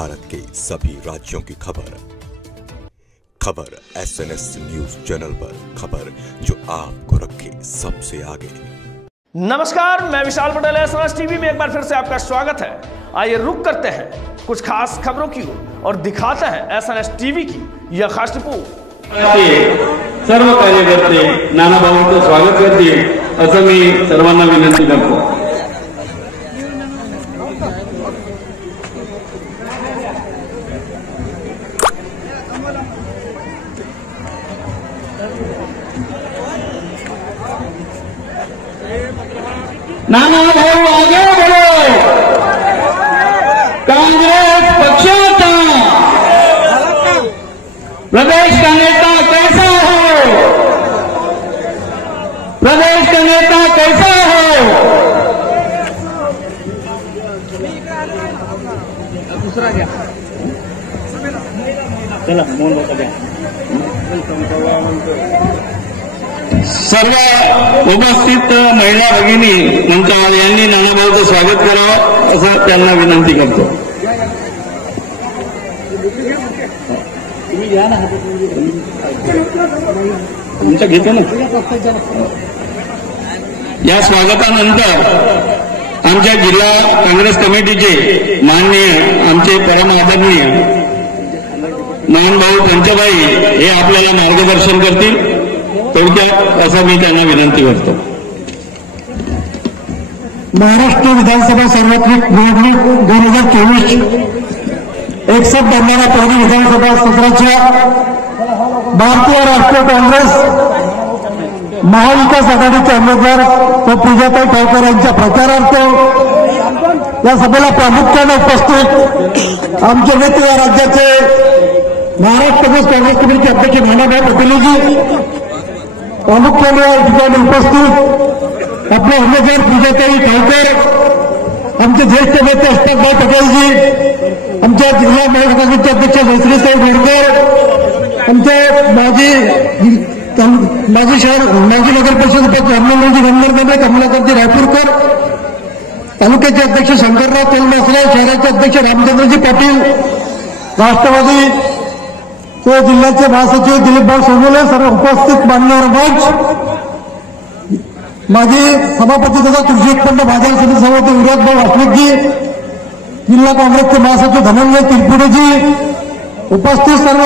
भारत के सभी राज्यों की खबर SNS न्यूज चैनल पर, खबर जो आपको रखे सबसे आगे। नमस्कार, मैं विशाल पटेल, SNS टीवी में एक बार फिर से आपका स्वागत है। आइए रुक करते हैं कुछ खास खबरों की ओर और दिखाते हैं SNS टीवी की यह खास रिपोर्ट। सर्व कार्यकर्ते नानाभाऊंचं स्वागत करतील असं मी सर्वांना विनंती करतो। नाना भाऊ आगे बढ़ो, कांग्रेस पक्षाचा प्रदेश का नेता कैसा हो, प्रदेश का नेता कैसा हो। दूसरा क्या चला मोहन सर्व उपस्थित महिला भगिनी मंचावर यांनी नानाभाऊचं स्वागत करावं असं त्यांना विनंती करतो। तुमचं घेतो ना। या स्वागतानंतर आमच्या जिल्हा काँग्रेस कमिटीचे माननीय आमचे परम आदरणीय नानाभाऊ पंचभाई हे आपल्याला मार्गदर्शन करतील। थोडक्यात असं मी त्यांना विनंती करतो। महाराष्ट्र विधानसभा सार्वत्रिक निवडणूक 2024 61 बनणाऱ्या पहिली विधानसभा सत्राच्या भारतीय राष्ट्रीय काँग्रेस महाविकास आघाडीचे उमेदवार व पूजाताई ठाकरे यांच्या प्रचारार्थ या सभेला प्रामुख्याने उपस्थित आमचे नेते या राज्याचे महाराष्ट्र प्रदेश काँग्रेस कमिटीचे अध्यक्ष नानाभाऊ पटेलजी, प्रामुख्याने या ठिकाणी उपस्थित आपले उमेदवार पूजाताई ठाकरे, आमचे ज्येष्ठ नेते अशोकभाई पटेलजी, आमच्या जिल्हा महिला काँग्रेसचे अध्यक्ष जयश्रीताई बोरकर, आमचे माजी नगर परिषद अध्यक्ष अमोलजी गंगरगडे, कमलाकरजी रायपूरकर, तालुक्याचे अध्यक्ष शंकरराव तेलमासरे, शहराचे अध्यक्ष रामचंद्रजी पाटील, राष्ट्रवादी जिल्ह्याचे महासचिव दिलीपभाऊ सोनवणे, सर्व उपस्थित मान्यवर मंच, माजी सभापती तथा कृषी उत्पन्न बाजार समिती सभापती विराजभाऊ वासनिकजी, जिल्हा काँग्रेसचे महासचिव धनंजय तिरपुडेजी, उपस्थित सर्व